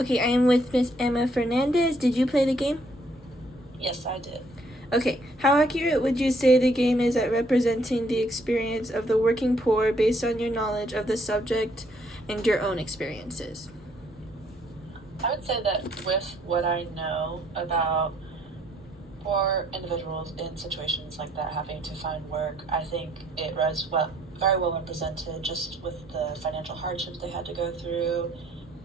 Okay, I am with Miss Emma Fernandez. Did you play the game? Yes, I did. Okay, how accurate would you say the game is at representing the experience of the working poor based on your knowledge of the subject and your own experiences? I would say that with what I know about poor individuals in situations like that having to find work, I think it was very well represented just with the financial hardships they had to go through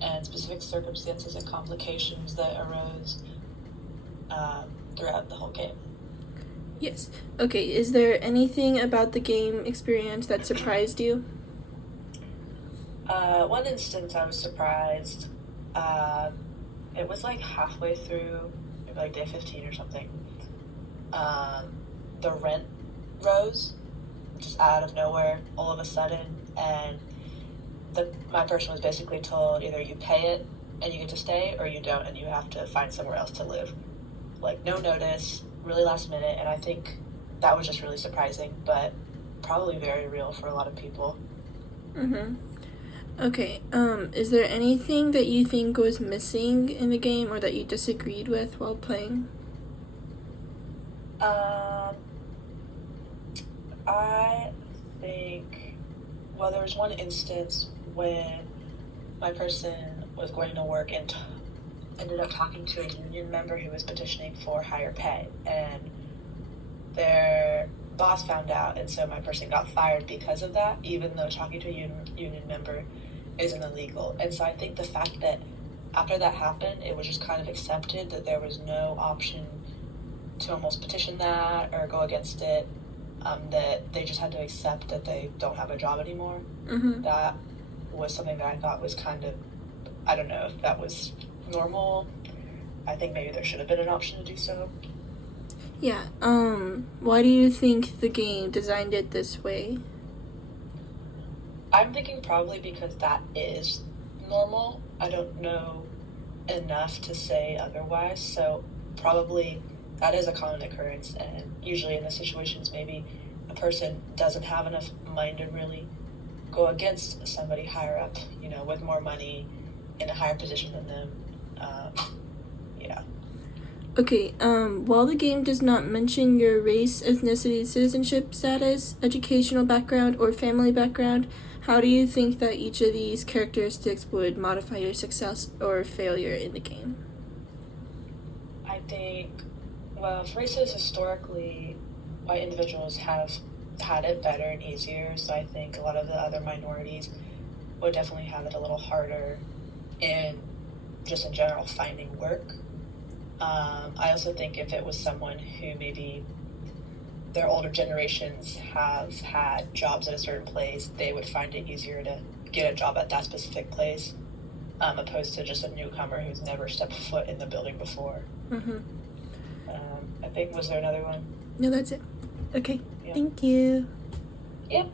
and specific circumstances and complications that arose throughout the whole game. Yes. Okay, is there anything about the game experience that surprised you? One instance I was surprised. It was like halfway through, maybe like day 15 or something. Um, the rent rose just out of nowhere all of a sudden, and my person was basically told either you pay it and you get to stay, or you don't and you have to find somewhere else to live. Like no notice, really last minute, and I think that was just really surprising, but probably very real for a lot of people. Mm-hmm. Okay, is there anything that you think was missing in the game or that you disagreed with while playing? Um, I think, well, there was one instance when my person was going to work and ended up talking to a union member who was petitioning for higher pay, and their boss found out, and so my person got fired because of that, even though talking to a union member isn't illegal. And so I think the fact that after that happened, it was just kind of accepted that there was no option to almost petition that or go against it, that they just had to accept that they don't have a job anymore. Mm-hmm. That was something that I thought was kind of, I don't know if that was normal. I think maybe there should have been an option to do so. Yeah, why do you think the game designed it this way? I'm thinking probably because that is normal. I don't know enough to say otherwise, so probably that is a common occurrence, and usually in the situations maybe a person doesn't have enough money to really go against somebody higher up, with more money in a higher position than them. Yeah. Okay, while the game does not mention your race, ethnicity, citizenship status, educational background, or family background, how do you think that each of these characteristics would modify your success or failure in the game? I think, well, for races historically, white individuals have had it better and easier, so I think a lot of the other minorities would definitely have it a little harder in just in general finding work. I also think if it was someone who maybe their older generations have had jobs at a certain place, they would find it easier to get a job at that specific place, opposed to just a newcomer who's never stepped foot in the building before. Mm-hmm. I think, was there another one? No, that's it. Okay, Yeah. thank you. Yep.